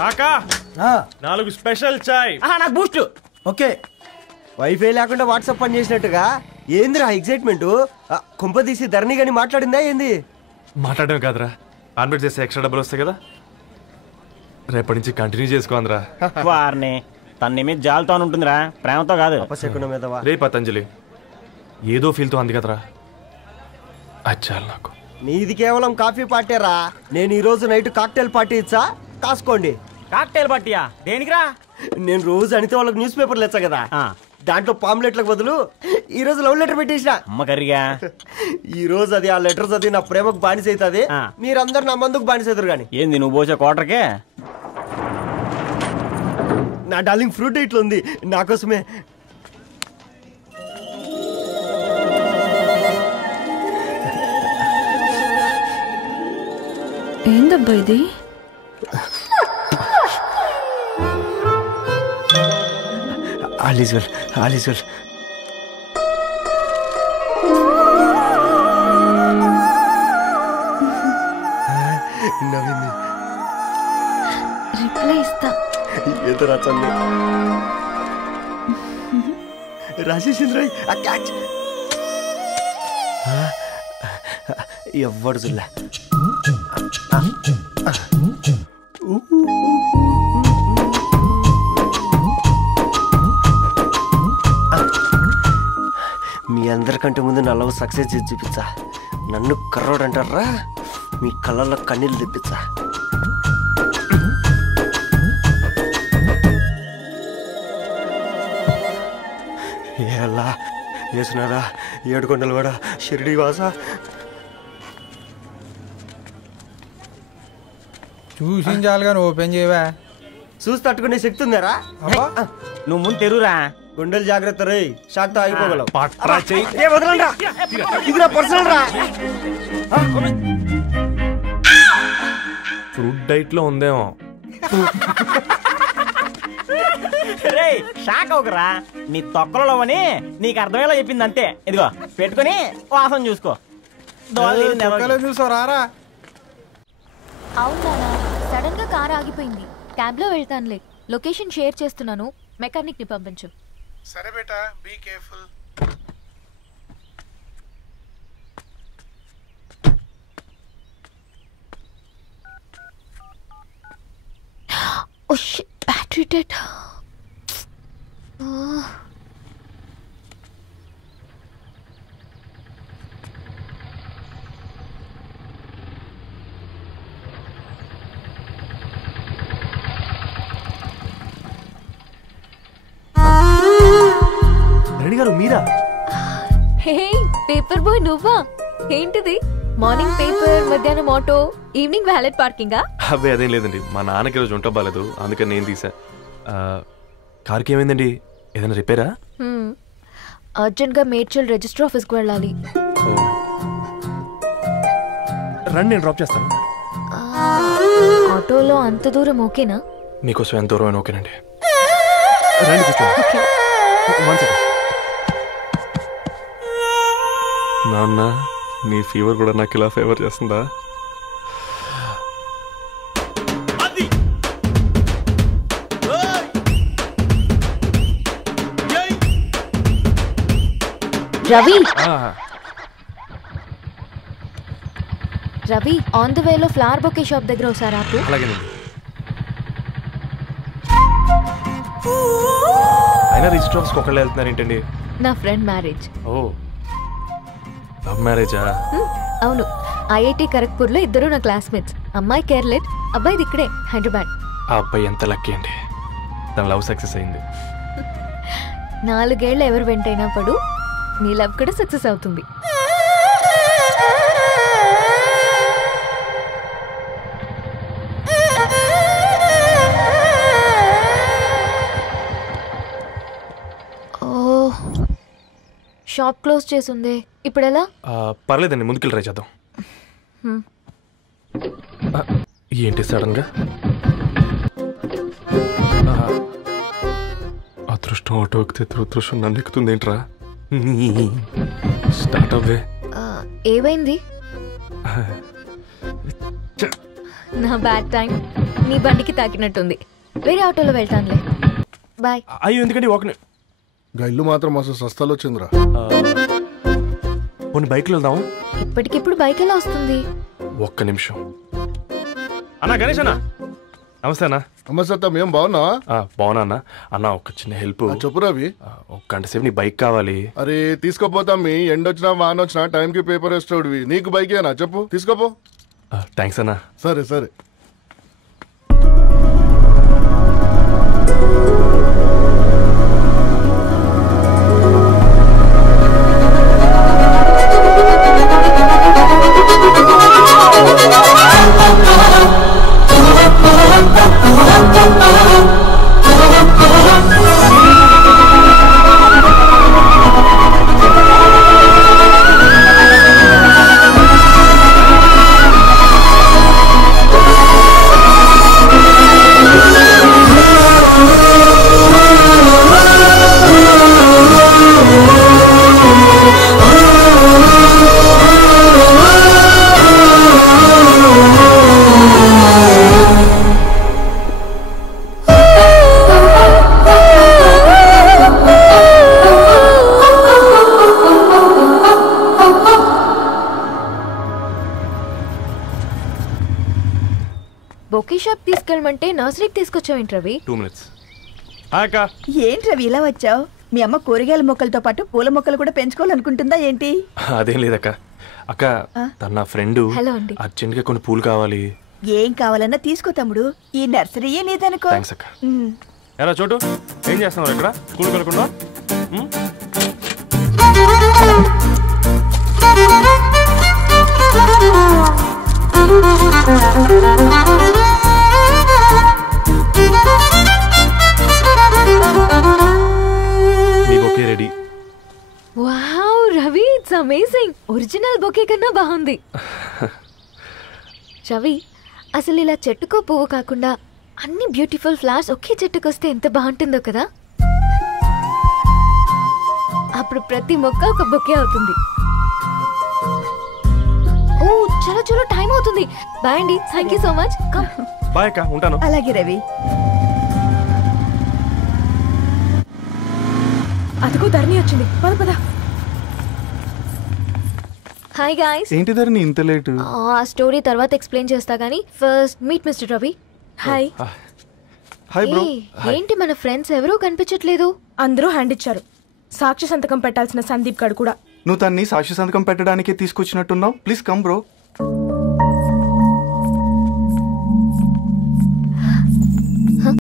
కాకా 4 స్పెషల్ చాయ్. నాకు Boost. Okay. Wifi లేకుండా వాట్సాప్ పని చేసినట్టుగా ఏందిరా ఎక్సైట్మెంట్? కుంప తీసి ధరణి గాని మాట్లాడిందా ఏంది? మాట్లాడడం కాదురా, కాన్వర్ట్ చేస్తే ఎక్స్ట్రా డబ్బులు వస్తాయి కదా, రేపటి నుంచి కంటిన్యూ చేసుకోందిరా. వారిని తన మీద జాలతో ఉంటుందిరా, ప్రేమతో కాదు. అపశకునం మీదవా? రే పతంజలి, ఏదో ఫీల్తో అంది కదరా, అచ్చాలి నాకు. నీది కేవలం కాఫీ పార్టీరా. నేను ఈ రోజు నైట్ కాక్టైల్ పార్టీ ఇచ్చా, కాసుకోండి. కాక్టైల్ పార్టీయా? దేనికిరా? నేను రోజు అనితే వాళ్ళకి న్యూస్ పేపర్లు ఇచ్చా కదా, దాంట్లో పాంప్లెట్లకు బదులు ఈ రోజు లవ్ లెటర్ పెట్టేసిన. అమ్మ కర్రీగా ఈ రోజు అది ఆ లెటర్ చదివి నా ప్రేమకు బానిస అవుతుంది, మీరందరు నా మందుకు బానిస అవుతారు. కానీ ఏంది నువ్వు పోసే క్వార్టర్కే? నా డార్లింగ్ ఫ్రూట్ ఇట్లా ఉంది నా కోసమే. ఏందబ్బా ఇది? All is well, all is well. నవ్వింది. రిప్లై ఇస్తా. ఏదో రాచండి రాజేసింద్ర క్యాచ్. ఎవ్వడు చూడలే. మీ అందరికంటే ముందు నా లవ్ సక్సెస్ చేసి చూపించా. నన్ను కర్రోడు అంటారా, మీ కళ్ళల్లో కన్నీళ్ళు తెప్పించా. ఎలా వేసినారా ఏడుకొండలు కూడా షిరిడి వాస. చూసించాలి కానీ ఓపెన్ చేయవా? చూసి తట్టుకునే శక్తి ఉందారా? నువ్వు ముందు తెరురా. గుండెలు జాగ్రత్త రే, షాక్తో ఆగిపోగలవు. ఫ్రూట్ డైట్ లో ఉందేమో. రే షాక్ అవకరా, నీ తొక్కలలో అని నీకు అర్థమయ్యేలా చెప్పింది అంతే. ఇదిగో పెట్టుకుని వాసన చూసుకో. చూసారా? అవునా, సడన్ గా కార్ ఆగిపోయింది. క్యాబ్ లో వెళ్తానులే. లొకేషన్ షేర్ చేస్తున్నాను, మెకానిక్ ని పంపించు. సరే బేటా, be careful. Oh shit, battery dead. Reddy గారు మీరా? హే పేపర్ బాయ్ నువ్వా? ఏంటిది? మార్నింగ్ పేపర్, మధ్యాహ్నం ఆటో, ఈవినింగ్ వ్యాలెట్ పార్కింగా? అబ్బాయి అదేం లేదండి, మా నాన్నకి రోజు ఉంట బాగాలేదు, అందుకని నేను తీసా. కార్కి ఏమైందండి? ఏదైనా రిపేరా? అర్జెంట్ గా మేడ్చల్ రిజిస్టర్ ఆఫీస్ కు వెళ్ళాలి. రండి, నేను డ్రాప్ చేస్తాను. ఆటోలో అంత దూరం ఓకేనా? మీకోసం ఎంత దూరం అయినా ఓకేనండి. రండి కూర్చోండి. నాన్న, నీ ఫీవర్ కూడా నాకు ఇలా ఫేవర్ చేస్తుందా? రవి, రవి ఆన్ ద వేలో ఫ్లవర్ బొకే షాప్ దగ్గర ఒకసారి ఆపు. అలాగేనండి. అయినా రిజిస్టర్ ఆఫీస్కి ఒకళ్ళు వెళ్తున్నారు ఏంటండి? నా ఫ్రెండ్ మ్యారేజ్. ఓ, లవ్ మ్యారేజా? అవును, ఐఐటి ఖరగ్పూర్ లో ఇద్దరు నా క్లాస్మేట్స్. అమ్మాయి కేర్లెట్, అబ్బాయిది ఇక్కడే హైదరాబాద్. ఆ అబ్బాయి ఎంత లక్కీ అండి, తన లవ్ సక్సెస్ అయింది. 4 ఏళ్ళు ఎవరు వెంటైనా పడు, నీ లవ్ కూడా సక్సెస్ అవుతుంది. షాప్ క్లోజ్ చేసింది, ఇప్పుడు ఎలా? పర్లేదండి, ముందుకెళ్ళి ట్రై చేద్దాం. ఏంటి సడన్ గా? అదృష్టం ఆటో ఎక్కితే దురదృష్టం నన్ను ఎక్కుతుంది ఏంట్రా? స్టార్ట్ అవ్వే. ఏమైంది? నా బ్యాడ్ టైం. నీ బండికి తాకినట్టుంది. వేరే ఆటోలో వెళ్తానులే. బాయ్. అయ్యో ఎందుకండి ఒక ఇల్లు మాత్రం మస్తు సస్తాలో వచ్చిందిరా. కొన్ని బైక్లో వెళ్దాం. ఇప్పటికిప్పుడు బైక్ ఎలా వస్తుంది? ఒక్క నిమిషం. అన్నా గణేష్ అన్న, నమస్తే అన్న. నమస్తే, ఏం బాగున్నావా? బాగున్నా అన్న. అన్న ఒక చిన్న హెల్ప్. చెప్పు రవి. ఒక గంట సేపు నీ బైక్ కావాలి. అరే తీసుకోపోతాం, మీ ఎండొచ్చినా వాన వచ్చినా టైంకి పేపర్ వేస్తాడువి. నీకు బైకేనా చెప్పు, తీసుకోపో. థ్యాంక్స్ అన్న. సరే సరే. బొకే షాప్ తీసుకెళ్ళమంటే నర్సరీకి తీసుకొచ్చావేంటి రవి? 2 minutes. ఏంటి రవి ఇలా వచ్చావు? మీ అమ్మ కూరగాయల మొక్కలతో పాటు పూల మొక్కలు కూడా పెంచుకోవాలనుకుంటుందా ఏంటి? అదేం లేదక్క. అక్క తన నా ఫ్రెండ్. హలో అండి. అర్జెంట్గా కొన్ని పూలు కావాలి. ఏం కావాలన్నా తీసుకో తమ్ముడు, ఈ నర్సరీయే నీదనుకో. థ్యాంక్స్ అక్క. ఎలా చోటు ఏం చేస్తున్నావు ఇక్కడ? స్కూల్ కలకుండా మీ bouquet ready. Wow Ravi, it's amazing. Original bouquet కన్నా బాగుంది. రవి, అసలు ఇలా చెట్టుకో పువ్వు కాకుండా అన్ని బ్యూటిఫుల్ ఫ్లవర్స్ ఒకే చెట్టుకొస్తే ఎంత బాగుంటుందో కదా. అప్పుడు ప్రతి మొక్క ఒక బొకే అవుతుంది. ఓ చలో చలో, టైం అవుతుంది. బాయ్ అండి, thank you so much. Bye అక్క, ఉంటాను. అలాగే రవి. అదిగో ధరణి వచ్చింది, పద పద. Hi guys. ఏంటి ధరణి ఇంత లేటు? ఆ స్టోరీ తర్వాత ఎక్స్ప్లెయిన్ చేస్తా గానీ first meet mister Ravi. Hi. Hi bro. ఏంటి మన ఫ్రెండ్స్ ఎవరూ కనిపించట్లేదు? అందరూ హ్యాండ్ ఇచ్చారు. సాక్షి సంతకం పెట్టాల్సిన సందీప్ గడు కూడా. నువ్వు తన్ని సాక్షి సంతకం పెట్టడానికే తీసుకొచ్చినట్టున్నావు. Please come bro.